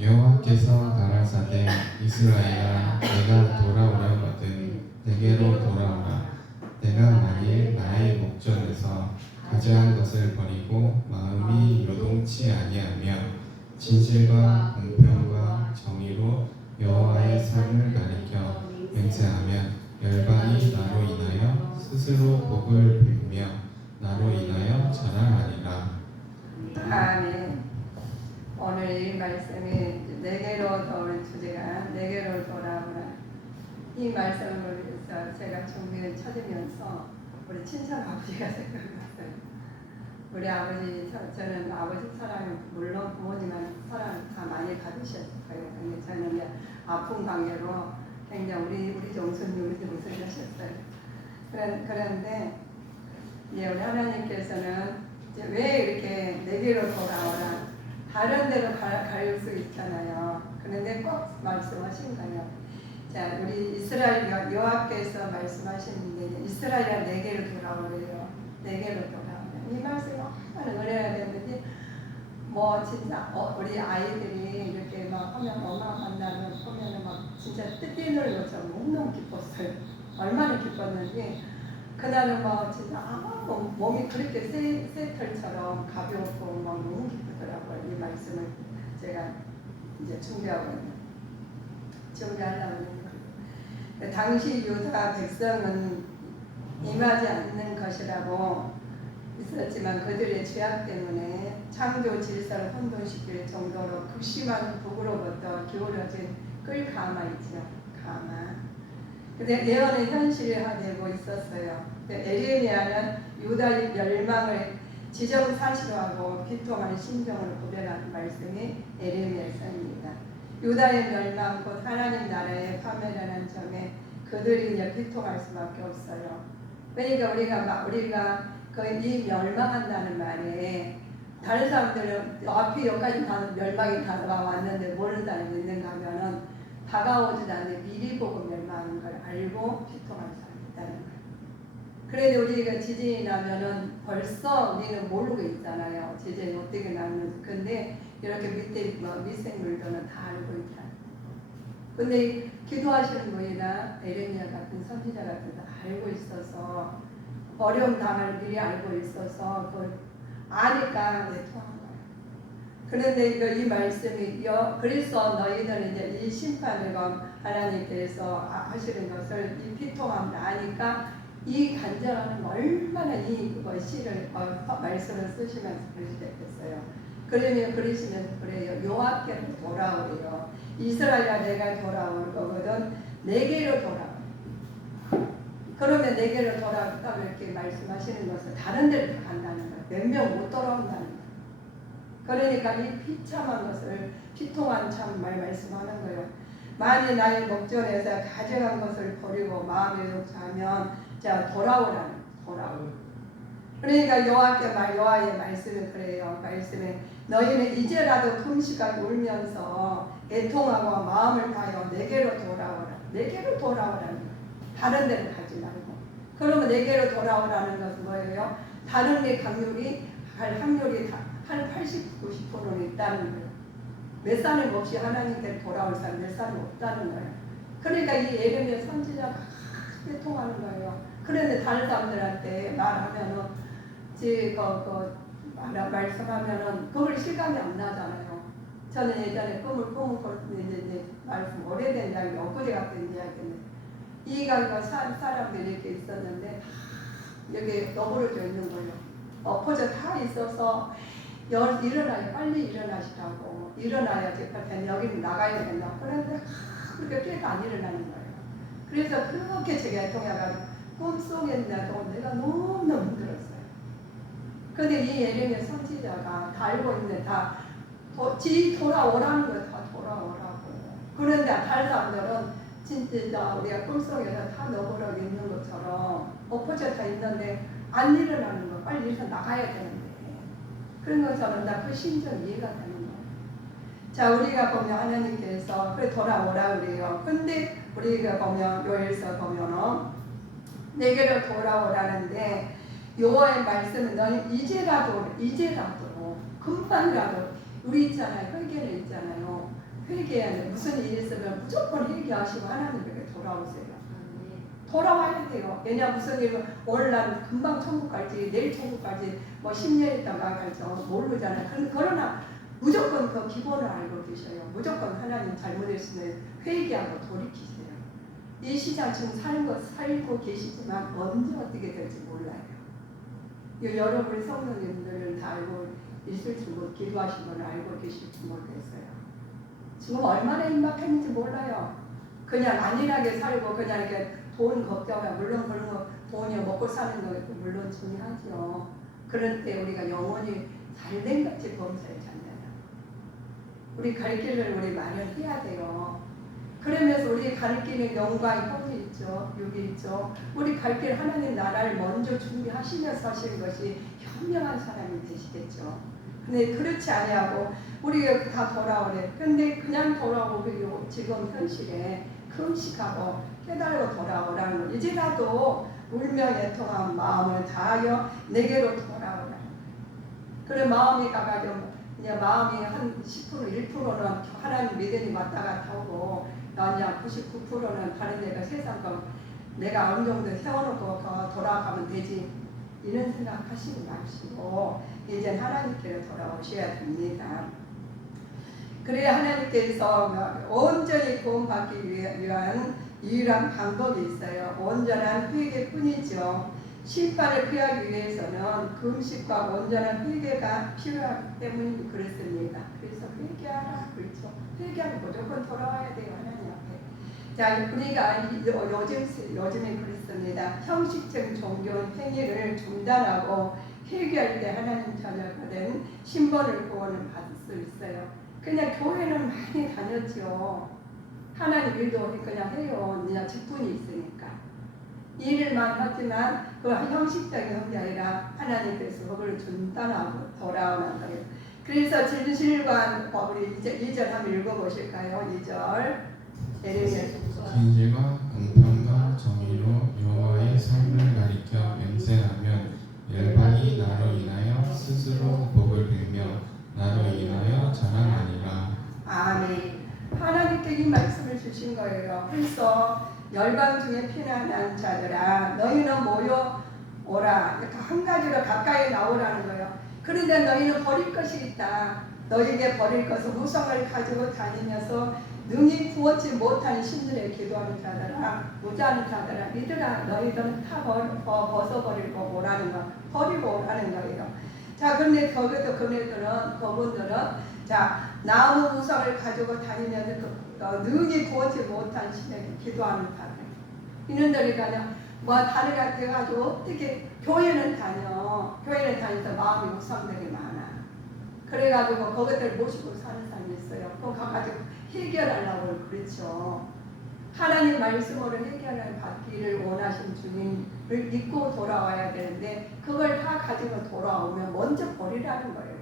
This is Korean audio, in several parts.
여호와께서 가라사대 이스라엘아 내가 돌아오려거든 내게로 돌아오라. 내가 만일 나의 목전에서 가증한 것을 버리고 마음이 요동치 아니하며 진실과 공평과 정의로 여호와의 삶을 가리켜 맹세하면 열방이 나로 인하여 스스로 복을 빌며 나로 인하여 자랑하리라. 아멘. 오늘 이 말씀이 내게로 돌아오는 주제가 내게로 돌아오라. 이 말씀을 위해서 제가 종교를 찾으면서 우리 친정 아버지가 생각났어요. 우리 아버지, 저는 아버지 사랑을 물론 부모님한테 사랑을 다 많이 받으셨어요. 근데 저는 아픈 관계로 굉장히 우리 정선님이 하셨어요. 그런데 이제 우리 하나님께서는 이제 왜 이렇게 내게로 돌아오라. 다른 데로 갈 수 있잖아요. 그런데 꼭 말씀하신 거예요. 자, 우리 이스라엘 여호와께서 말씀하시는데 이스라엘아 내게로 돌아오래요. 내게로 돌아오라. 이 말씀이 얼마나 은혜가 됐는지 뭐 진짜 우리 아이들이 이렇게 막 하면 엄마 만나면 보면은 막 진짜 뜯기는 것처럼 너무너무 기뻤어요. 얼마나 기뻤는지 그날은 막 진짜 몸이 그렇게 새털처럼 가볍고 막 너무 기쁘더라고요. 이 말씀을 제가 이제 준비하려고 있는 거예요. 당시 유다 백성은 임하지 않는 것이라고 있었지만 그들의 죄악 때문에 창조 질서를 혼돈시킬 정도로 극심한 북으로부터 기울어진 끌가마 있죠. 가마. 근데 예언은 현실화되고 있었어요. 에레미야는 유다의 멸망을 지정사실화하고 비통하는 심정을 고백하는 말씀이 에레미야서입니다. 유다의 멸망 곧 하나님 나라의 파멸이라는 점에 그들이 이제 비통할 수밖에 없어요. 그러니까 우리가 이 멸망한다는 말에 다른 사람들은 앞이 여기까지 멸망이 다가왔는데 모르는 사람이 있는가 하면은 다가오지 않는 미리 보고 멸망하는 걸 알고 피통하는 사람이 있다는 거예요. 그런데 우리가 지진이 나면은 벌써 우리는 모르고 있잖아요. 지진이 어떻게 나는지. 근데 이렇게 밑에 미생물들은 다 알고 있다. 근데 기도하시는 분이나 에레미야 같은 선지자 같은 거 알고 있어서 어려움 당할 미리 알고 있어서 그걸 아니까 통한 거예요. 그런데 이 말씀이 그래서 너희는 이제 이 심판을 하나님께서 하시는 것을 이 피통함을 아니까 이 간절함은 얼마나 이 시를 말씀을 쓰시면서 그러시겠어요. 그러시면서 그래요. 여호와께로 돌아오래요. 이스라엘아 내가 돌아올 거거든 내게로 돌아오. 그러면 내게로 돌아왔다고 이렇게 말씀하시는 것은 다른 데로 다 간다는 거예요. 몇 명 못 돌아온다는 거예요. 그러니까 이 비참한 것을 피통한 참 말씀하는 거예요. 만일 나의 목전에서 가증한 것을 버리고 마음에 욕하면 자 돌아오라는 돌아오. 그러니까 여호와의 말씀이 그래요. 말씀에 너희는 이제라도 금식하고 울면서 애통하고 마음을 다하여 내게로 돌아오라. 내게로 돌아오라는 거예요. 다른 데로 가지 말고. 그러면 내게로 돌아오라는 것은 뭐예요? 다른 데 강률이 할 확률이 한 80, 90%는 있다는 거예요. 몇 사람 없이 하나님께로 돌아올 사람 몇 사람 없다는 거예요. 그러니까 이 예레미야 선지자가 크게 통하는 거예요. 그런데 다른 사람들한테 말하면은 말씀하면은 그걸 실감이 안 나잖아요. 저는 예전에 꿈을 이제 말씀 오래된 이야기 엊그제 같은 이야기인데 이가 사람들이 이렇게 있었는데 여기 너부러져 있는 거예요. 엎어져 다 있어서 일어나요. 빨리 일어나시라고. 일어나야 여기는 나가야 된다. 그런데 그렇게 깨도 안 일어나는 거예요. 그래서 그렇게 제가 통해가지고 꿈속에도 내가 너무너무 힘들었어요. 근데 이 예레미야 선지자가 다 알고 있는데 다 돌아오라는 거예요. 다 돌아오라고. 그런데 다른 사람들은 진짜 우리가 꿈속에서 다 너버려 있는 것처럼 엎어져 다 있는데 안 일어나는 거 빨리 일어나 나가야 되는데 그런 것처럼 나 그 심정 이해가 되는 거예요. 자 우리가 보면 하나님께서 그래 돌아오라 그래요. 근데 우리가 보면 요엘서 보면은 내게로 돌아오라는데 여호와의 말씀은 너는 이제라도 금방이라도 우리 있잖아요. 회개를 있잖아요. 회개해야 돼. 무슨 일이 있으면 무조건 회개하시고 하나님에게 돌아오세요. 돌아와야 돼요. 왜냐 무슨 일은 오늘 난 금방 천국 갈지 내일 천국 갈지 뭐 10년 있다가 갈지 모르잖아요. 그러나 무조건 그 기본을 알고 계셔요. 무조건 하나님 잘못했으면 회개하고 돌이키세요. 이 시장 지금 살고 계시지만 언제 어떻게 될지 몰라요. 여러분 성도님들은 다 알고 있을지 기도하신 건 알고 계실지 모르겠어요. 지금 얼마나 임박했는지 몰라요. 그냥 안일하게 살고 그냥 이렇게 돈 걱정하면 물론 그런 거 돈이 먹고 사는 거 물론 중요하죠. 그럴 때 우리가 영원히 잘된 같이 범사에 찾잖아요. 우리 갈 길을 우리 마련해야 돼요. 그러면서 우리 갈 길에 영광이 거기 있죠. 여기 있죠. 우리 갈 길 하나님 나라를 먼저 준비하시면서 하시는 것이 현명한 사람이 되시겠죠. 근데 그렇지 아니하고 우리가 다 돌아오래. 근데 그냥 돌아오고 지금 현실에 금식하고 깨달고 돌아오라는 거. 이제라도 울며 애통한 마음을 다하여 내게로 돌아오라. 그래 마음이 가가지고 이제 마음이 한 10% 1%는 하나님 믿음이 왔다 갔다 하고 이제 99%는 다른 데가 세상 거 내가 어느 정도 세워놓고 돌아가면 되지 이런 생각하시지 마시고 이제 하나님께로 돌아오셔야 됩니다. 그래야 하나님께서 온전히 구원받기 위한 유일한 방법이 있어요. 온전한 회개뿐이죠. 심판을 피하기 위해서는 금식과 온전한 회개가 필요하기 때문에 그렇습니다. 그래서 회개하라 그렇죠. 회개하면 무조건 돌아와야 돼요. 하나님 앞에. 자, 우리가 요즘에 그렇습니다. 형식적 종교 행위를 중단하고 회개할 때 하나님 자녀가 된 신분을 구원을 받을 수 있어요. 그냥 교회는 많이 다녔죠. 하나님 일도 그냥 해요. 그냥 직분이 있으니까. 일만 하지만 그 형식적인 게 아니라 하나님께서 그걸 중단하고 돌아오는 거예요. 그래서 진실과 우리 2절 한번 읽어보실까요? 2절. 진실과 공평과 정의로 여호와의 삶을 가리켜 맹세하면 열방이 나로 인하여 스스로 복을 빌며 나로 인하여 자랑하리라. 아멘. 하나님께 이 말씀을 주신 거예요. 그래서 열방 중에 피난한 자들아 너희는 모여오라. 한 가지로 가까이 나오라는 거예요. 그런데 너희는 버릴 것이 있다. 너희에게 버릴 것은 우상을 가지고 다니면서 능히 구하지 못하는 신들의 기도하는 자들아 무자하는 자들아 이들아 너희들은 다 벗어버리고 오라는 거. 버리고 오라는 거예요. 자 근데 거기도 그분들은 자 나무 우상을 가지고 다니면서 능히 구하지 못한 신에게 기도하는 자들 이놈들이 그냥 뭐 다리가 돼가지고 어떻게 교회는 다녀서 마음이 우상들이 많아. 그래가지고 그것들 모시고 사는 사람이 있어요. 그거 가가지고 해결하려고 그렇죠. 하나님 말씀으로 해결을 받기를 원하신 주님을 믿고 돌아와야 되는데 그걸 다 가지고 돌아오면 먼저 버리라는 거예요.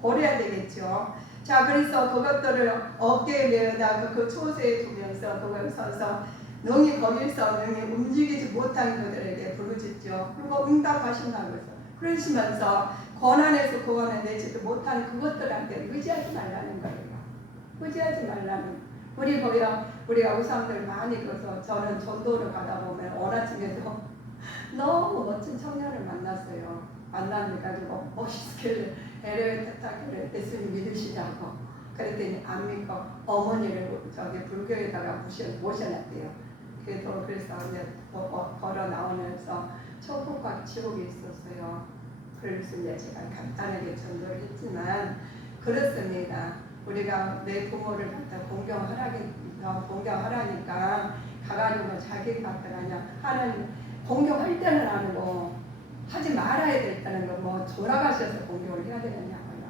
버려야 되겠죠. 자 그래서 그것들을 어깨에 메어다 그 초세에 두면서 그걸 서서 능히 거기서 움직이지 못한 그들에게 부르짖죠. 그리고 응답하신다고 해서 그러시면서 고난에서 구원을 내지도 못한 그것들한테 의지하지 말라는 거예요. 의지하지 말라는. 우리가 우상들 많이 그래서 저는 전도를 가다 보면 어느 아침에도 너무 멋진 청년을 만났어요. 만나가지고 멋있길래 에레타길래 예수님 믿으시냐고. 그랬더니 안 믿고 어머니를 저기 불교에다가 모셔놨대요. 그래서 이제 걸어 나오면서 천국과 지옥이 있었어요. 그래서 이제 제가 간단하게 전도를 했지만 그렇습니다. 우리가 내 부모를 갖다 공경하라니까 가가지고 자기 갖다가 하나님 공경할 때는 아니고 하지 말아야 됐다는 거 뭐 돌아가셔서 공경을 해야 되느냐고요.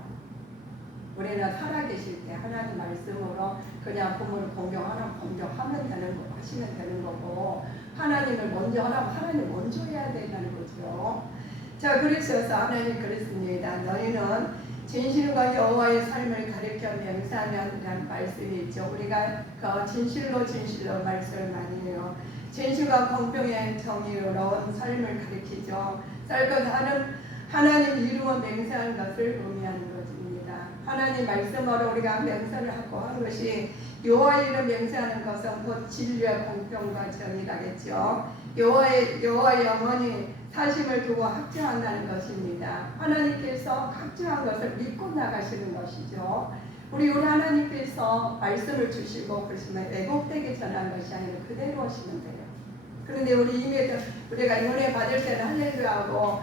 우리는 살아계실 때 하나님 말씀으로 그냥 부모를 공경하면 되는 거 하시면 되는 거고 하나님을 먼저 하라면 하나님 먼저 해야 된다는 거죠. 자 그래서 하나님 그랬습니다. 너희는 진실과 여호와의 삶을 가르쳐 명사하면 말씀이 있죠. 우리가 그 진실로 말씀을 많이 해요. 진실과 공평의 정의로운 삶을 가르치죠. 하나님 이루어 맹세하는 것을 의미하는 것입니다. 하나님 말씀으로 우리가 맹세를 하고 한 것이 여호와의 이름 맹세하는 것은 곧 진리와 공평과 정의라겠죠. 여호와의 영원히 사심을 두고 확증한다는 것입니다. 하나님께서 확증한 것을 믿고 나가시는 것이죠. 우리 하나님께서 말씀을 주시고 그러시면 왜곡되게 전한 것이 아니라 그대로 하시면 돼요. 그런데 우리가 은혜 받을 때는 할렐루야하고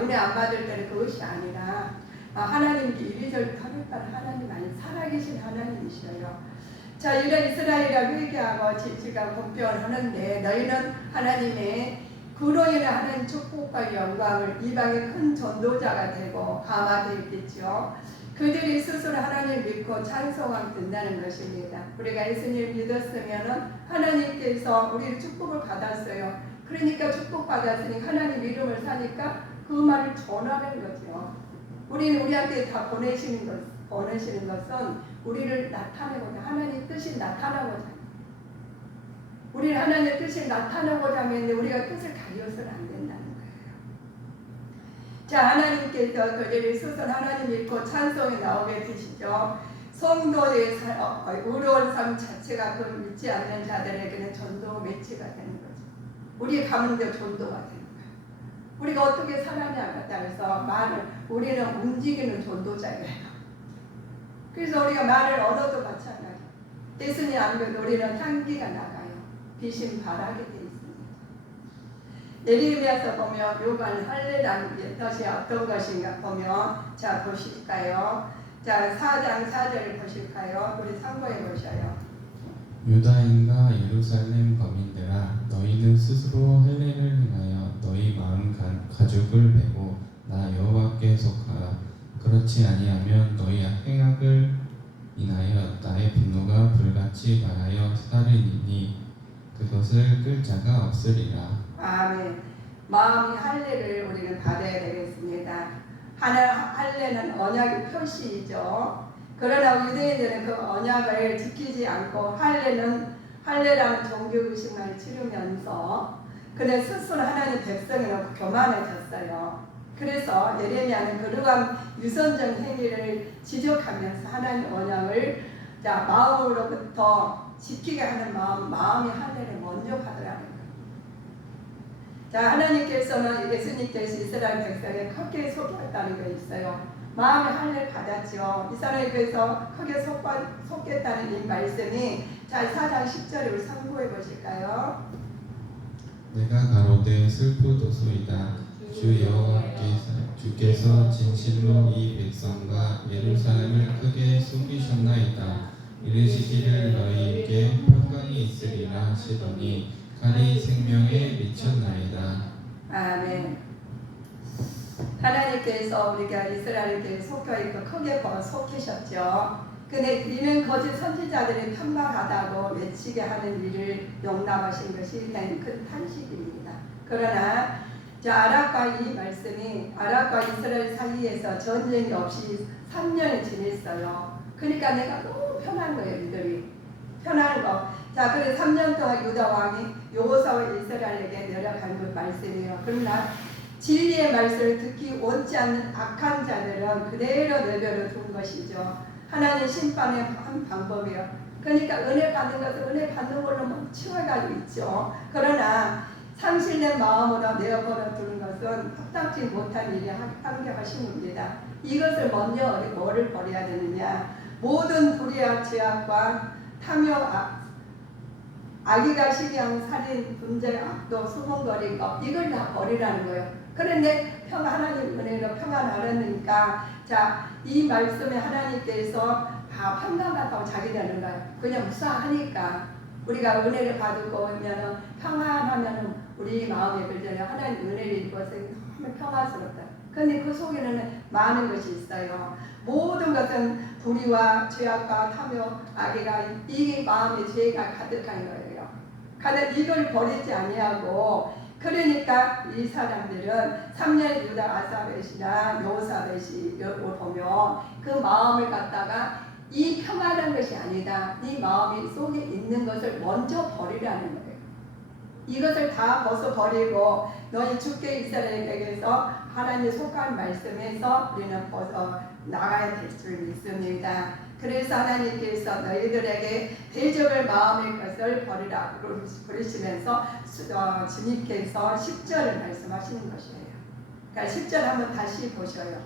은혜 안 받을 때는 그것이 아니라 하나님께 이리저리 하겠다는 하나님 아닌 살아계신 하나님이셔요. 자, 이런 이스라엘이 회개하고 지지가 공평을 하는데 너희는 하나님의 그로 인해 하나님 축복과 영광을 이방의 큰 전도자가 되고 감화되어 있겠죠. 그들이 스스로 하나님을 믿고 찬송하게 된다는 것입니다. 우리가 예수님을 믿었으면 하나님께서 우리를 축복을 받았어요. 그러니까 축복받았으니 하나님 이름을 사니까 그 말을 전하는 거죠. 우리는 우리한테 다 보내시는 것은 우리를 나타내고자 하나님 뜻이 나타나고자 우리는 하나님의 뜻이 나타나고자 하면 우리가 뜻을 가려서는 안 된다는 거예요. 자, 하나님께서 그들이 스스로 하나님 믿고 찬송에 나오게 되시죠. 성도의 의로운 삶 자체가 그 믿지 않는 자들에게는 전도 매치가 되는 거죠. 우리의 가문도 전도가 되는 거예요. 우리가 어떻게 살아냐에 따라서 우리는 움직이는 전도자예요. 그래서 우리가 말을 언어도 마찬가지. 예수님 안 믿어도 우리는 향기가 나가요. 빛이 바라게 되어 있습니다. 예레미야서 보면 요관 할례라는 것이 어떤 것인가 보면 자 보실까요? 자 4장 4절을 보실까요? 우리 참고해 보셔요. 유다인과 예루살렘 거민들아 너희는 스스로 할례를 행하여 너희 마음 가죽을 베고 나 여호와께 속하라. 그렇지 아니하면 너희 행악을 인하여 나의 분노가 불같이 말하여 사르리니 그것을 끌 자가 없으리라. 아멘. 마음이 할례를 우리는 받아야 되겠습니다. 할례는 언약의 표시이죠. 그러나 유대인들은 그 언약을 지키지 않고 할례라는 종교 의식만 치르면서 그는 스스로 하나님 백성이라고 교만해졌어요. 그래서 예레미야는 그러한 유선적 행위를 지적하면서 하나님 언약을 마음으로부터 지키게 하는 마음이 할례를 먼저 받으라는 거예요. 자, 하나님께서는 예수님께서 이스라엘 백성에 크게 속였다는 게 있어요. 마음의 할례를 받았죠. 이스라엘에서 크게 속겠다는 이 말씀이 자 4장 10절을 참고해 보실까요? 내가 가로되 슬프도소이다. 주 주께서 진실로 이 백성과 예루살렘을 크게 속이셨나이다. 이르시기를 너희에게 평강이 있으리라 하시더니 칼이 생명에 미쳤나이다. 아멘. 하나님께서 우리가 이스라엘에게 속여있고 크게 속이셨죠. 근데 이는 거짓 선지자들이 편박하다고 외치게 하는 일을 용납하신 것이 큰 탄식입니다. 그러나 아랍과 이 말씀이 아랍과 이스라엘 사이에서 전쟁이 없이 3년이 지냈어요. 그러니까 내가 너무 편한 거예요. 이들이 편한 거. 자, 그래서 3년 동안 유다 왕이 여호사와 이스라엘에게 내려간 그 말씀이에요. 그러나 진리의 말씀을 듣기 원치 않는 악한 자들은 그대로 내버려 둔 것이죠. 하나님 심판의 한 방법이에요. 그러니까 은혜 받는 것은 은혜 받는 걸로 치워가지고 있죠. 그러나 상실된 마음으로 내어버려 두는 것은 합당치 못한 일이 함께하신 겁니다. 이것을 먼저 뭐를 버려야 되느냐? 모든 불의와 죄악과 탐욕, 악의가 시기한 살인, 분쟁, 악도, 수군거린 것 이걸 다 버리라는 거예요. 그런데 하나님 은혜로 평안 알았으니까 이 말씀에 하나님께서 평안하다고 자기 되는 거예요. 그냥 무사하니까 우리가 은혜를 받고 하면은 평안하면은 우리 마음에 걸려요. 하나님 은혜를 입어서 너무 평안스럽다. 그런데 그 속에는 많은 것이 있어요. 모든 것은 불의와 죄악과 탐욕, 악의가 이 마음에 죄가 가득한 거예요. 그런데 이걸 버리지 아니하고 그러니까 이 사람들은 3년 유다 아사벳이나 여호사벳을 보면 그 마음을 갖다가 이 평안한 것이 아니다. 네 마음이 속에 있는 것을 먼저 버리라는 거예요. 이것을 다 벗어버리고 너희 주께 이스라엘에게서 하나님 속한 말씀에서 우리는 벗어 나가야 될 줄 믿습니다. 그래서 하나님께서 너희들에게 대적을 마음의 것을 버리라고 부르시면서 주님께서 10절을 말씀하시는 것이에요. 그러니까 10절 한번 다시 보셔요.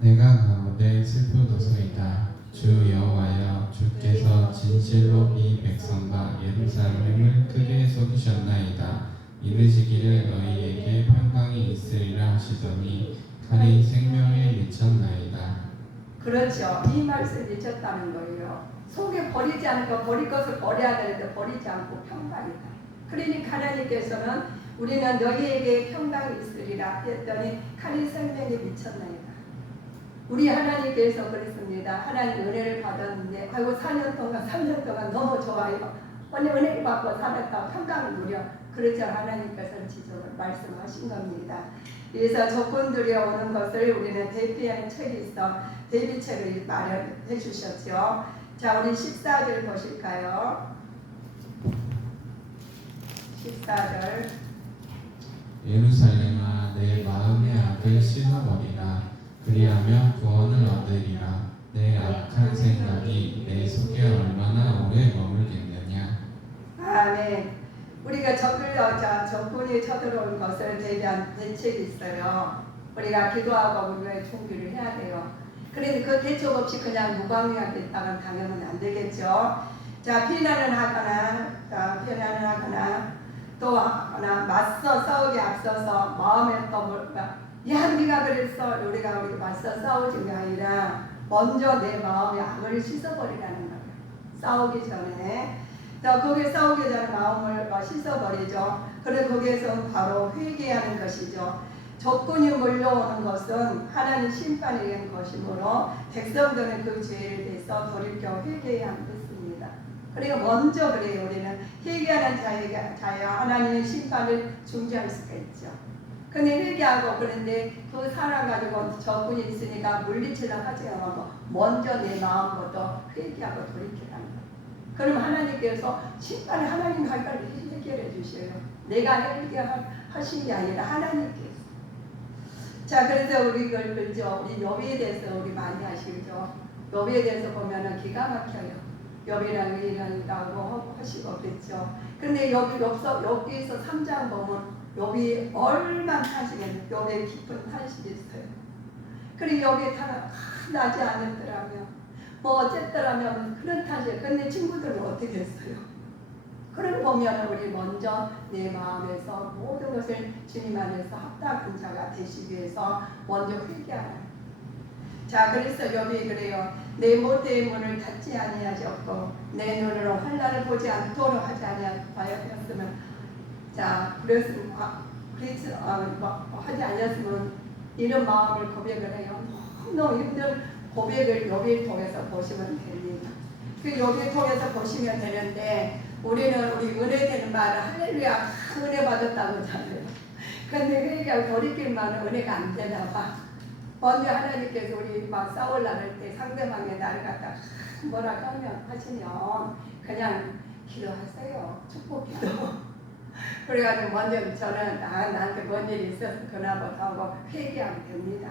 내가 가로되 슬프도소이다. 주 여호와여, 주께서 진실로 이 백성과 예루살렘을 크게 속이셨나이다. 이르시기를 너희에게 평강이 있으리라 하시더니 칼이 생명에 미쳤나이다. 그렇죠. 이 말씀 미쳤다는 거예요. 속에 버리지 않고 버릴 것을 버려야 되는데 버리지 않고 평강이다. 그러니까 하나님께서는 우리는 너희에게 평강이 있으리라 했더니 칼이 생명에 미쳤나이다. 우리 하나님께서 그랬습니다. 하나님 은혜를 받았는데 아이고 4년 동안 너무 좋아요. 오늘 은혜를 받고 살았다. 평강을 누려. 그렇죠. 하나님께서는 지적을 말씀하신 겁니다. 그래서 적군들이 오는 것을 우리는 대피하는 책이 있어 대비책을 마련해 주셨죠. 자, 우리 14절 보실까요? 14절. 예루살렘아, 내 마음의 악을 씻어버리라. 그리하면 구원을 얻으리라. 내 악한 생각이 내 속에 얼마나 오래 머물겠느냐. 아멘. 우리가 적군이 쳐들어온 것을 대비한 대책이 있어요. 우리가 기도하고 우리가 준비를 해야 돼요. 그런데 그 대책 없이 그냥 무방비하게 있다가 당하면 안 되겠죠. 자, 피난을 하거나 또 하거나 맞서 싸우기 앞서서 마음에 야 네가 그랬어 우리가 맞서 싸우지 아니라 먼저 내 마음의 악을 씻어버리라는 거예요. 싸우기 전에. 자, 거기에 싸우기 전에 마음을 씻어버리죠. 그래 거기에서 바로 회개하는 것이죠. 적군이 몰려오는 것은 하나님 심판에 의한 것이므로 백성들은 그 죄를 대해서 돌이켜 회개해야 하겠습니다. 그러니까 먼저 그래요. 우리는 회개하는 자야 하나님의 심판을 중지할 수가 있죠. 근데 회개하고 그런데 그 사람 가지고 적군이 있으니까 물리치려 하지 않고 먼저 내 마음부터 회개하고 돌이키라는 거예요. 그럼 하나님께서 심판을 하나님 할까를 해결해 주셔요. 내가 해결하신 게 아니라 하나님께서. 자, 그래서 우리 우리 욥에 대해서 우리 많이 아시죠? 욥에 대해서 보면은 기가 막혀요. 욥이랑 의인이라고 하시고 그랬죠. 근데 여기서 3장 보면 욥이 얼마나 탄식했는데 욥에 깊은 탄식이 있어요. 그리고 욥이 나지 않았더라면 뭐 어쨌더라면 그런 탄식. 근데 친구들은 어떻게 했어요? 그걸 보면 우리 먼저 내 마음에서 모든 것을 주님 안에서 합당한 자가 되시기 위해서 먼저 회개하라. 자, 그래서 욥이 그래요. 내 모태의 문을 닫지 아니하셨고 내 눈으로 환난을 보지 않도록 하지 아니하였으면, 자, 하지 않았으면 이런 마음을 고백을 해요. 너무 힘든 고백을 욥을 통해서 보시면 됩니다. 그 욥을 통해서 보시면 되는데 우리는 우리 은혜되는 말을 할렐루야 은혜 받았다고 하잖아요. 근데 그러니까 돌이킬만은 은혜가 안 되나 봐. 먼저 하나님께서 우리 막 싸우려고 할 때 상대방의 나를 갖다 뭐라고 하시면 그냥 기도하세요. 축복기도. 그래가지고 먼저 저는 나한테 뭔 일이 있어서 그나보다 하고 회개하면 됩니다.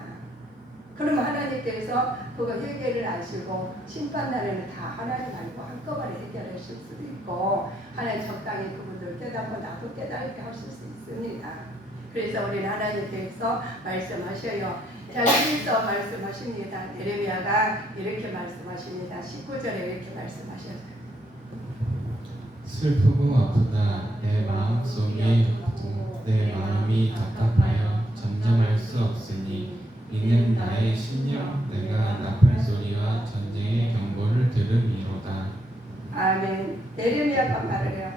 그러면 하나님께서 그거 회개를 아시고 심판날에는 다 하나님 알고 한꺼번에 해결하실 수도 있고 하나님 적당히 그분들 깨닫고 나도 깨닫게 하실 수 있습니다. 그래서 우리는 하나님께서 말씀하셔요. 자, 여기서 말씀하십니다. 예레미야가 이렇게 말씀하십니다. 19절에 이렇게 말씀하셔요. 슬프고 아프다. 내 마음속이 아프고 내 마음이 답답하여 잠잠할 수 없으니 이는 나의 심령 내가 나팔 소리와 전쟁의 경보를 들음이로다. 아멘. 예레미야가 말을 해요.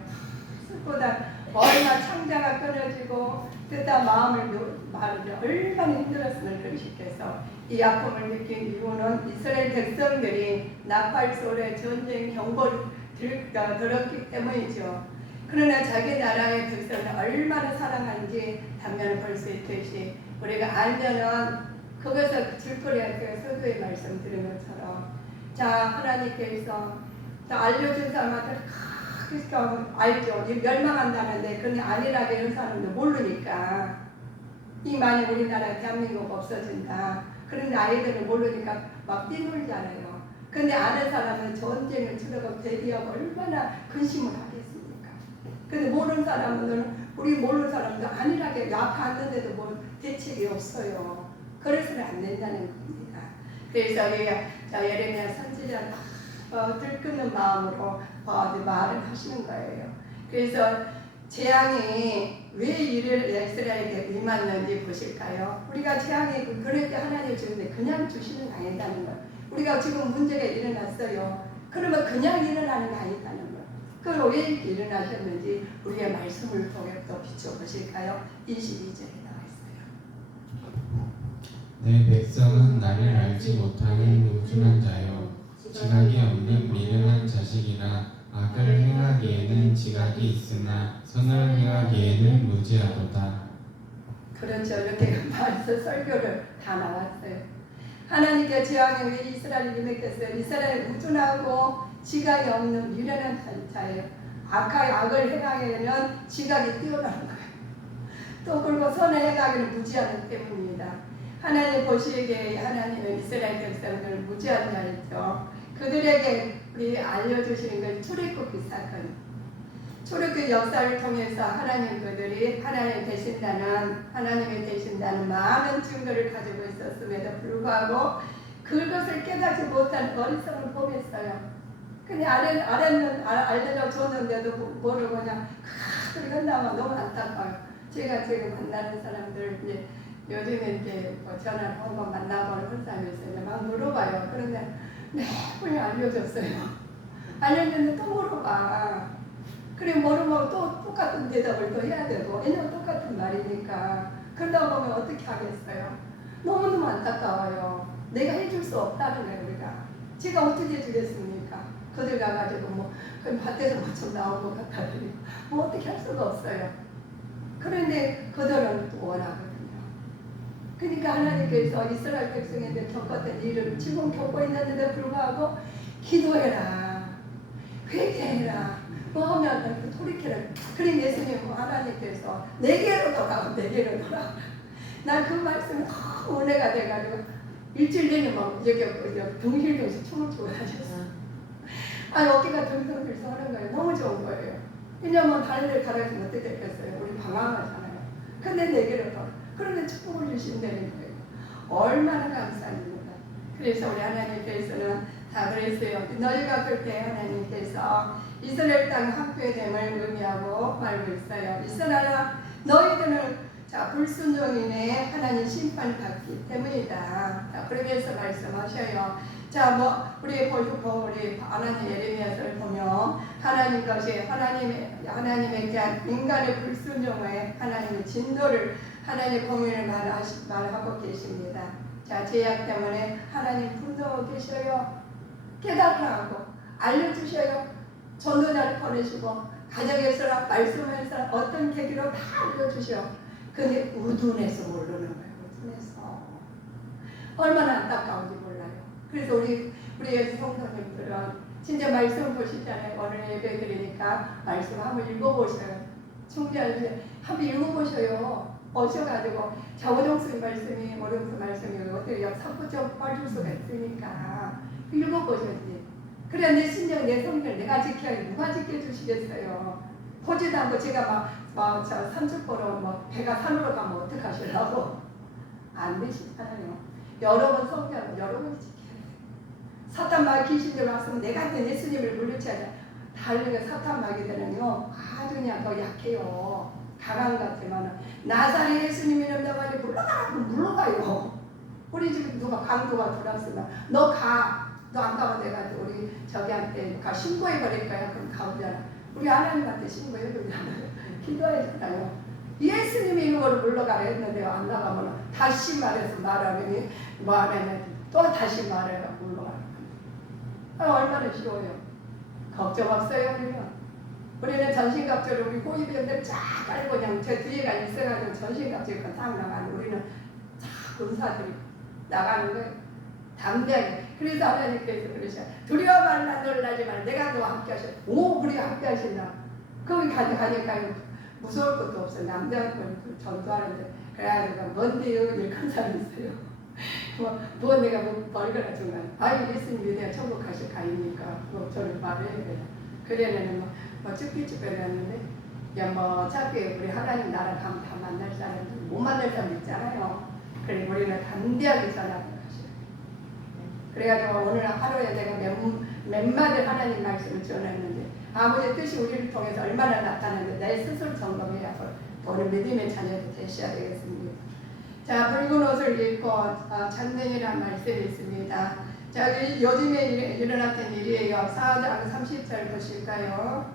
슬프다. 얼마나 창자가 끊어지고 그다 마음을 말을 얼마나 힘들었으면 그러시겠어. 이 아픔을 느낀 이유는 이스라엘 백성들이 나팔 소리 전쟁 경보를 들었기 때문이죠. 그러나 자기 나라의 백성을 얼마나 사랑하는지 당연히 볼 수 있듯이 우리가 알면은 그것을 질투해야 돼요. 서두에 말씀드린 것처럼. 자, 하나님께서 알려준 사람한테 알죠. 멸망한다는데 그런데 아니라고 이런 사람들 모르니까 이 만약 우리나라 대한민국 없어진다. 그런데 아이들은 모르니까 막 뛰놀잖아요. 근데 아는 사람은 전쟁을 치러가고 대비하고 얼마나 근심을 하겠습니까? 근데 모르는 사람은 우리 모르는 사람도 안일하게 앞에 앉는데도 뭐 대책이 없어요. 그래서는 안 된다는 겁니다. 그래서 예레미야 선지자는 들끓는 마음으로 말을 하시는 거예요. 그래서 재앙이 왜 이스라엘에게 임했는지 보실까요? 우리가 재앙이 그럴 때 하나님 주는데 그냥 주시는 게 아니다는 거예요. 우리가 지금 문제가 일어났어요. 그러면 그냥 일어나는 게 아니다는 거예요. 그걸 왜 이렇게 일어나셨는지 우리의 말씀을 통해 또 비춰보실까요? 22절에 나와 있어요. 내 백성은 나를 알지 못하는 우둔한 자요 지각이 없는 미련한 자식이라 악을 행하기에는 지각이 있으나 선을 행하기에는 무지하도다. 그렇죠. 이렇게 말씀 설교를 다 나왔어요. 하나님께 재앙이 왜 이스라엘을 임했겠어요? 이스라엘 우둔하고 지각이 없는 미련한 자예요. 악을 행하기에는 지각이 뛰어나는 거예요. 또 그리고 선을 행하기는 무지하기 때문입니다. 하나님 보시기에 하나님은 이스라엘 백성들을 무지한 자였죠. 그들에게 우리 알려주시는 건 출애굽기 사건. 출애굽 역사를 통해서 그들이 하나님이 되신다는 많은 증거를 가지고 있었음에도 불구하고 그것을 깨닫지 못한 어리석은 범했어요. 근데 알려줬는데도 모르고 그냥 그들이 끝나면 너무 안타까워요. 제가 지금 만나는 사람들 이제 요즘에 이제 전화를 한번 만나보는 회사에서 막 물어봐요. 그런데 매번 알려줬어요. 알려줬는데 또 물어봐. 그래 모르면 또 똑같은 대답을 또 해야 되고 왜냐면 똑같은 말이니까. 그러다 보면 어떻게 하겠어요? 너무너무 안타까워요. 내가 해줄 수 없다는 거예요. 우리가 제가 어떻게 해주겠습니까? 그들 가가지고 그 밭에서 좀 나온 것 같아요. 어떻게 할 수가 없어요. 그런데 그들은 또 원하거든요. 그러니까 하나님께서 이스라엘 백성인데 겪었던 일을 지금 겪고 있는데도 불구하고 기도해라, 회개해라, 하면 돌이켜라. 그럼 예수님 하나님께서 내게로 돌아와. 난 그 말씀이 너무 은혜가 돼가지고 일주일 내내 막 동실동실 춤을 추고 다녔어. 어깨가 덩성덩성 하는 거예요. 너무 좋은 거예요. 왜냐면 다른 데 가라앉으면 어떻게 됐겠어요? 우리 방황하잖아요. 근데 내게로 돌아와. 그런데 축복을 주신다는 거예요. 얼마나 감사합니다. 그래서 우리 하나님께서는 다 그랬어요. 너희가 그때 하나님께서 이스라엘 땅 확보됨을 의미하고 말고 있어요. 이스라엘아 너희들은 불순종인의 하나님 심판 받기 때문이다. 그러면서 말씀하셔요. 우리 하나님 예레미야서를 보면 하나님에 대한 인간의 불순종에 하나님의 진노를 하나님 공의를 말하고 계십니다. 죄악 때문에 하나님 분노하고 계셔요. 깨닫게 하고 알려주셔요. 전도자를 보내시고 가정에서나 말씀에서 어떤 계기로 다 알려주셔. 근데 우둔해서 모르는 거예요. 우둔해서 얼마나 안타까운지 몰라요. 그래서 우리 성도님들은 진짜 말씀 보시잖아요. 오늘 예배 드리니까 말씀 한번 읽어보셔요. 충분히 한번 읽어보셔요. 오셔가지고 자오정수의 말씀이 오른수 말씀이 어떻게 삽부쩍 빠질 수가 있으니까 읽어보셔야지. 그래 내 신령 내 성경 내가 지켜야 누가 지켜주시겠어요. 보지도 않고 제가 막 30%로 배가 산으로 가면 어떡하시려고 안 되시잖아요. 여러분 성경은 여러분이 지켜야 돼요. 사탄 마귀 귀신들 왔으면 내가 예수님을 물리쳐야 돼. 다른 사탄 마귀들은요 아주 그냥 더 약해요. 강한 것 같지만 나사렛 예수님 이름 나가지고 물러가요. 우리 집에 누가 강도가 들어왔으면 너 안 가면 내가 우리 저기한테 신고해 버릴 거야. 그럼 가보잖아. 우리 하나님한테 신고해 버리잖아요. 기도해주잖아요. 예수님이 이거를 물러가라 했는데 안 나가면 다시 말해서 말하면 또 다시 말해라 물러가라. 얼마나 쉬워요. 걱정 없어요. 우리는 전신갑주를 우리 호위병들 쫙 깔고 그냥 저 뒤에가 있어가지고 전신갑주가 딱 나가는 우리는 쫙 군사들이 나가는 거예요. 담대하게. 그래서 하나님께서 그러셔. 두려워 말라 놀라지 말라. 내가 너와 함께 하셔. 우리가 함께 하신다. 거기 가니까 무서울 것도 없어요. 남자는 전도하는데. 그래가지고 뭔데요? 이렇게 사람이 있어요. 뭐 내가 뭐 벌거나 중간 아이 예수님이 내가 천국 가실 가입니까? 뭐 저를 말해야 돼요. 그래는 뭐 쭈삐쭈삐 했는데 야뭐 어차피 우리 하나님 나라 가면 다 만날 사람들 못 만날 사람 있잖아요. 그래 우리는 담대하게 전하고 가셔요. 그래가지고 오늘 하루에 내가 몇 마디 하나님 말씀을 전했는데 아버지의 뜻이 우리를 통해서 얼마나 나타나는데 내 스스로 점검해야 오늘 믿음의 자녀도 되셔야 되겠습니다. 자, 붉은 옷을 입고 찬등이라는 말씀이 있습니다. 자, 요즘에 일어났던 일이에요. 4장 30절 보실까요?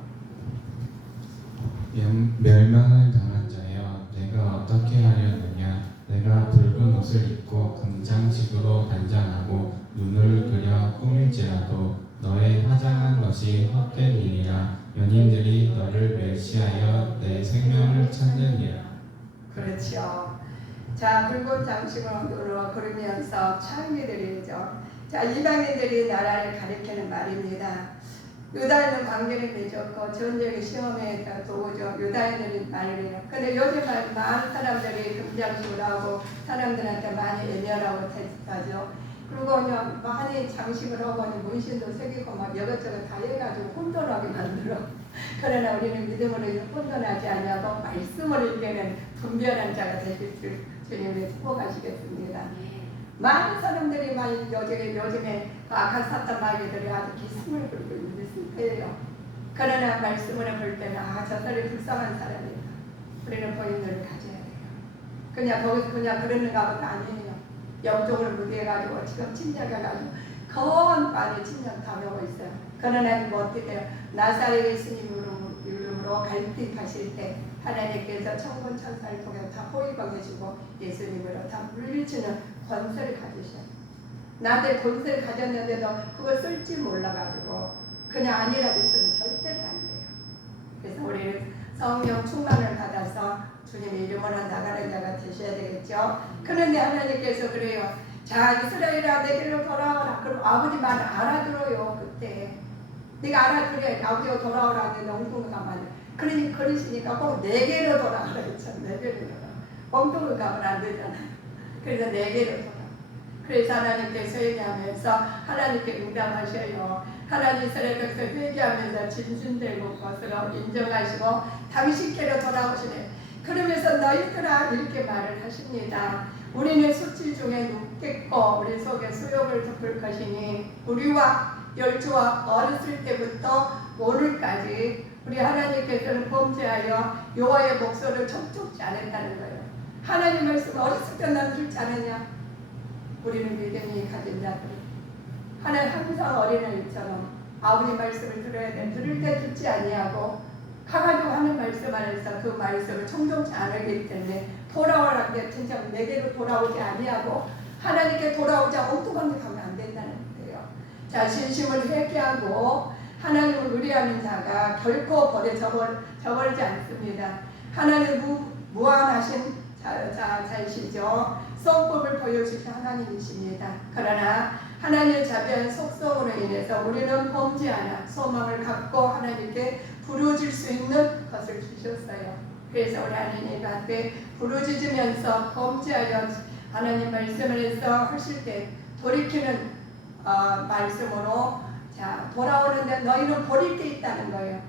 멸망을 당한 자여, 내가 어떻게 하려느냐? 내가 붉은 옷을 입고 금장식으로 단장하고 눈을 그려 꾸밀지라도 너의 화장한 것이 헛된 일이라. 연인들이 너를 멸시하여 내 생명을 찾느니라. 그렇죠. 자, 붉은 장식으로 눈으로 그리면서 창이 드리죠. 자, 이방인들이 나라를 가리키는 말입니다. 유다인은 관계를 맺었고 전쟁의 시험에 도우죠. 유다인들이 말을 해요. 근데 요즘 많은 사람들이 금장식으로 하고 사람들한테 많이 예멸하고 대하죠. 그리고 그냥 많이 장식을 하고 문신도 새기고 막 이것저것 다 해가지고 혼돈하게 만들어. 그러나 우리는 믿음으로 혼돈하지 않냐고 말씀을 읽게는 분별한 자가 되실 줄 주님이 축복하시겠습니다. 많은 사람들이 요즘에 악한 사탄 마귀들이 아주 기승을 부리고 있는 거예요. 그러나 말씀을 볼 때는 저 사람이 불쌍한 사람이다. 우리는 본인들을 가져야 돼요. 그냥 거기서 그냥 그러는가 보다 아니에요. 영적으로 무대해가지고 지금 침략해가지고 거한 많이 침략당하고 있어요. 그러나 뭐 어떻게 해요? 나사렛 예수님 이름으로 갈등하실 때 하나님께서 천군 천사를 통해 다 호의받게 주고 예수님으로 다 물리치는 권세를 가지셔요. 나한테 권세를 가졌는데도 그걸 쓸지 몰라가지고 그냥 아니라고 있으면 절대로 안 돼요. 그래서 우리는 성령 충만을 받아서 주님의 이름으로 나가는 자가 되셔야 되겠죠. 그런데 하나님께서 그래요. 자, 이스라엘아 내게로 돌아오라. 그럼 아버지 말을 알아들어요. 그때 네가 알아들어야 아버지가 돌아오라 하는데 엉뚱한 가만 그러시니까 꼭 내게로 돌아오라 했잖아. 내게로 돌아오라. 엉뚱한 가면 안 되잖아요. 그래서 내게로 돌아오라. 그래서 하나님께서 회개하면서 하나님께 응답하셔요. 하나님 이스라엘에서 회개하면서 진순되고 것으로 인정하시고 당신께로 돌아오시네. 그러면서 너희들아 이렇게 말을 하십니다. 우리는 수치 중에 눕겠고 우리 속에 수욕을 덮을 것이니 우리와 열주와 어렸을 때부터 오늘까지 우리 하나님께서는 범죄하여 여호와의 목소리를 척촉지 않았다는 거예요. 하나님 말씀 어렸을 때 난 듣지 않았냐? 우리는 믿음이 가진 자들. 하나님 항상 어린아이처럼 아버지 말씀을 들어야 돼. 들을 때 듣지 아니하고 가가지고 하는 말씀 안에서 그 말씀을 청종치 않기 때문에 돌아오라는 게 진짜 내게로 돌아오지 아니하고 하나님께 돌아오자 엉뚱한 데 가면 안 된다는 거예요. 자, 진심을 회개하고 하나님을 의뢰하는 자가 결코 저버리지 않습니다. 하나님 무한하신 자이시죠. 성법을 보여주신 하나님이십니다. 그러나 하나님의 자비한 속성으로 인해서 우리는 범죄하나 소망을 갖고 하나님께 부르짖을 수 있는 것을 주셨어요. 그래서 우리 하나님한테 부르짖으면서 범죄하여 하나님 말씀을 해서 하실 때 돌이키는 말씀으로 자 돌아오는데 너희는 버릴 게 있다는 거예요.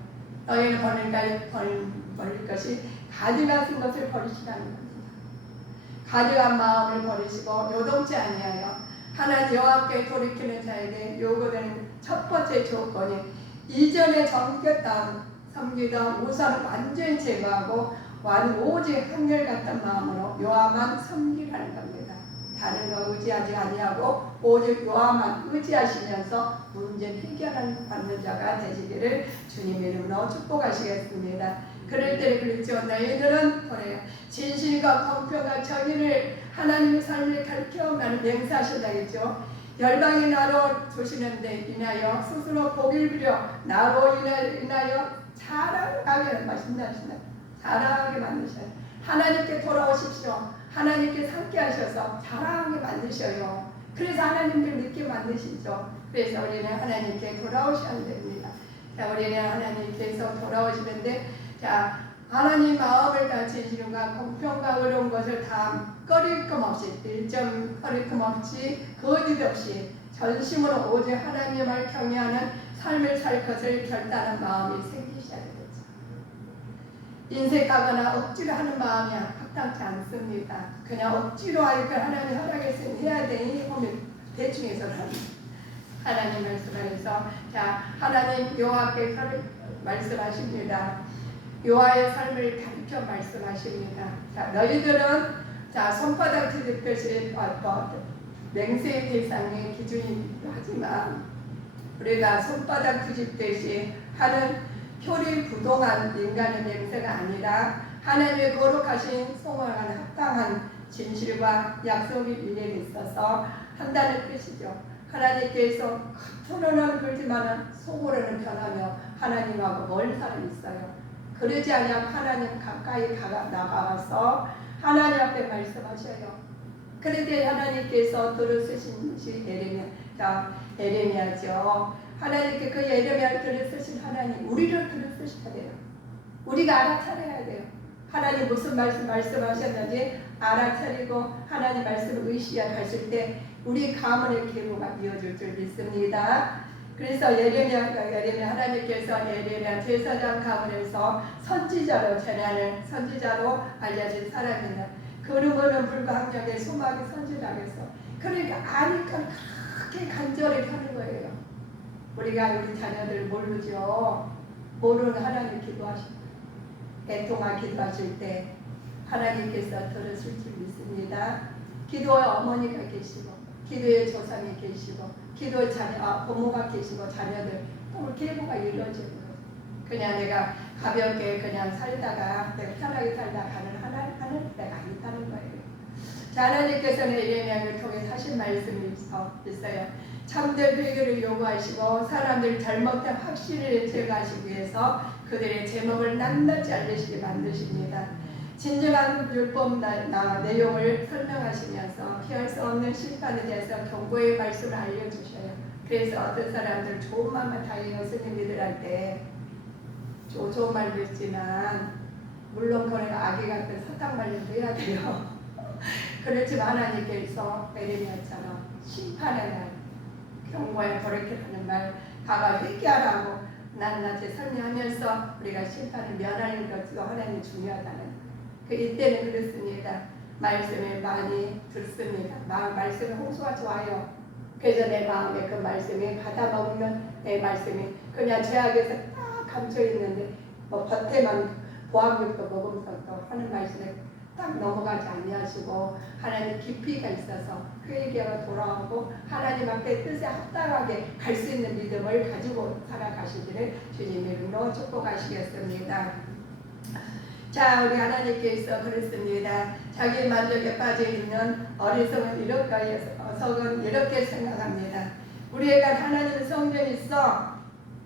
너희는 버릴 것이 가증한 것을 버리시라는 겁니다. 가증한 마음을 버리시고 요동치 아니하여 하나님 여호와께 돌이키는 자에게 요구되는 첫 번째 조건이 이전에 섬기던 우상을 완전히 제거하고 오직 한결같은 마음으로 여호와만 섬기라는 겁니다. 다른 거 의지하지 아니하고 오직 여호와만 의지하시면서 문제를 해결하는 자가 되시기를 주님의 이름으로 축복하시겠습니다. 그럴 때 그렇죠. 너희들은 그래요. 진실과 공평과 정의를 하나님의 삶을 가르쳐가는 맹세하신다겠죠. 열방이 나로 주시는데 인하여 스스로 복을 빌려 나로 인하여 자랑하게 하신다. 자랑하게 만드셔요. 하나님께 돌아오십시오. 하나님께 함께 하셔서 자랑하게 만드셔요. 그래서 하나님들 믿게 만드시죠. 그래서 우리는 하나님께 돌아오셔야 됩니다. 자, 우리는 하나님께서 돌아오시는데 자, 하나님 마음을 다 진실과 공평과 의로운 것을 다 꺼리낌 없이 일점 꺼리낌 없이 거짓 없이 전심으로 오직 하나님을 경외하는 삶을 살 것을 결단한 마음이 생기셔야 되겠죠. 인색하거나 억지로 하는 마음이 합당치 않습니다. 그냥 억지로 하니까 하나님 허락했으니 해야 되니 하면 대충 해서 하나님 말씀하면서 자 하나님 여호와께서 말씀하십니다. 여호와의 삶을 가르쳐 말씀하십니다. 자 너희들은 자 손바닥 트집듯이 맹세의 대상의 기준이기도 하지만 우리가 손바닥 트집듯이 하는 표리부동한 인간의 맹세가 아니라 하나님의 거룩하신 성화에 합당한 진실과 약속이 일에 있어서 한다는 뜻이죠. 하나님께서 겉으로는 그렇지만 속으로는 변하며 하나님하고 멀 사람이 있어요. 그러지 않으면 하나님 가까이 나가서 하나님 앞에 말씀하셔요. 그런데 하나님께서 들으시신 에레미야죠. 하나님께 그 에레미야를 들으신 하나님 우리를 들으셔야 돼요. 우리가 알아차려야 돼요. 하나님 무슨 말씀하셨는지 알아차리고 하나님 말씀을 의식하실 때 우리 가문의 계보가 이어질 줄 믿습니다. 그래서 예레미야 하나님께서 예레미야 제사장 가문에서 선지자로 전하는 선지자로 알려진 사람입니다. 그러면은 불가항력의 소망이 선지자겠어. 그러니까 아니까 그렇게 간절히 하는 거예요. 우리가 우리 자녀들 모르죠. 모르는 하나님 기도하십니다. 애통하 기도하실 때 하나님께서 들으실 줄 믿습니다. 기도의 어머니가 계시고 기도의 조상이 계시고 기도의 부모가 계시고 자녀들 또 계보가 이루어지는 거예요. 그냥 내가 가볍게 그냥 살다가 내가 편하게 살다가 하는 때가 아니다는 거예요. 자, 하나님께서는 예레미야를 통해 하신 말씀이 있어요. 참된 회개를 요구하시고 사람들 잘못된 확신을 제거하시기 위해서 그들의 제목을 낱낱이 알리시게 만드십니다. 진정한 율법 내용을 설명하시면서 피할 수 없는 심판에 대해서 경고의 말씀을 알려주셔요. 그래서 어떤 사람들 좋은 마음만 다해요. 스님들한테 좋은 말도 있지만 물론 그런 아기 같은 사탕 말도 해야 돼요. 그렇지만 하나님께서 에레미야처럼 심판의 날 경고에 거룩하는 말 다가 회개하라고 낱낱이 설명하면서 우리가 심판을 면하는 것도 하나님이 중요하다는 그 이때는 그렇습니다. 말씀을 많이 듣습니다. 말씀의 홍수가 좋아요. 그래서 내 마음에 그 말씀이 받아먹으면 내 말씀이 그냥 죄악에서 딱 감춰있는데 뭐 겉에만 보암육도 먹으면서 또 하는 말씀에 딱 넘어가지 아니하시고 하나님 깊이가 있어서 그 얘기가 돌아오고 하나님 앞에 뜻에 합당하게 갈 수 있는 믿음을 가지고 살아가시기를 주님 이름으로 축복하시겠습니다. 자, 우리 하나님께서 그렇습니다. 자기 만족에 빠져있는 어리석은 이렇게 생각합니다. 우리가 하나님의 성령이 있어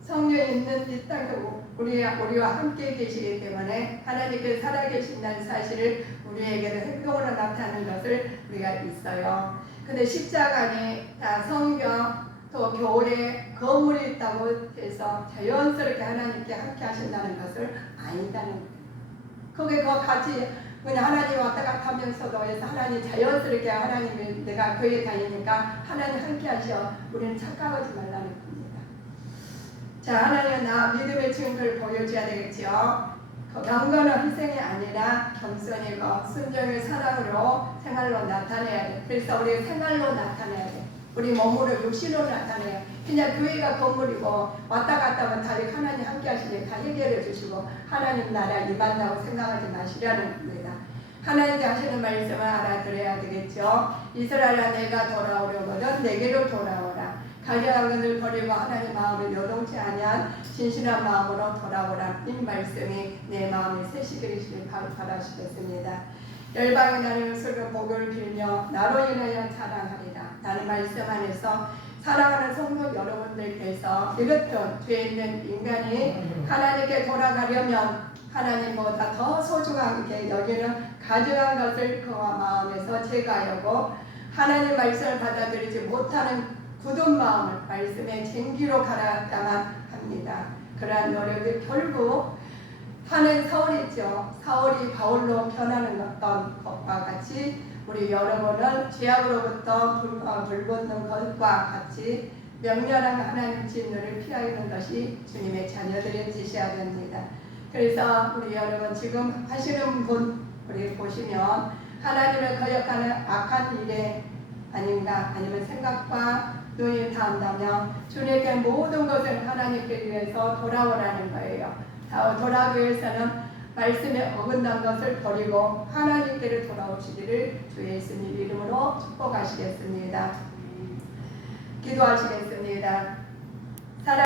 성령이 있는 이 땅에 우리와 함께 계시기 때문에 하나님께서 살아계신다는 사실을 우리에게도 행동으로 나타나는 것을 우리가 있어요. 근데 십자가에 다 성경 또 교회 건물이 있다고 해서 자연스럽게 하나님께 함께 하신다는 것을 아니다는 거예요. 그게 같이 그냥 하나님 왔다 갔다 하면서도 해서 하나님 자연스럽게 하나님이 내가 교회 다니니까 하나님 함께 하셔. 우리는 착각하지 말라는 겁니다. 자, 하나님은 나 믿음의 증거를 보여줘야 되겠죠. 그 경건은 희생이 아니라 겸손이고 순종의 사랑으로 생활로 나타내야 돼. 그래서 우리 생활로 나타내야 돼. 우리 몸으로 육신으로 나타내요. 그냥 교회가 건물이고 왔다 갔다 하면 다들 하나님 함께 하시니 다 해결해 주시고 하나님 나라 임한다고 생각하지 마시라는 겁니다. 하나님께 하시는 말씀을 알아들어야 되겠죠. 이스라엘아 내가 돌아오려거든 내게로 돌아오라. 가려한 것을 버리고 하나님 마음을 요동치 아니한 진실한 마음으로 돌아오라. 이 말씀이 내 마음에 새시되시길 바라시겠습니다. 열방의 나를 서로 복을 빌며 나로 인하여 자랑하리라. 라는 말씀 안에서 사랑하는 성도 여러분들께서 이렇던 죄 있는 인간이 하나님께 돌아가려면 하나님보다 더 소중하게 여기는 가증한 것을 그와 마음에서 제거하려고 하나님 말씀을 받아들이지 못하는 굳은 마음을 말씀의 쟁기로 갈아야만 합니다. 그러한 노력이 결국 하는 사울이죠. 사울이 바울로 변하는 어떤 것과 같이 우리 여러분은 죄악으로부터 불붙는 것과 같이 명렬한 하나님 진노를 피하는 것이 주님의 자녀들의 지시야 됩니다. 그래서 우리 여러분 지금 하시는 분 우리 보시면 하나님을 거역하는 악한 일에 아닌가 아니면 생각과 눈이 닿는다면 주님께 모든 것을 하나님께 위해서 돌아오라는 거예요. 돌아오기 위해서는 말씀에 어긋난 것을 버리고 하나님께로 돌아오시기를 주 예수님 이름으로 축복하시겠습니다. 기도하시겠습니다.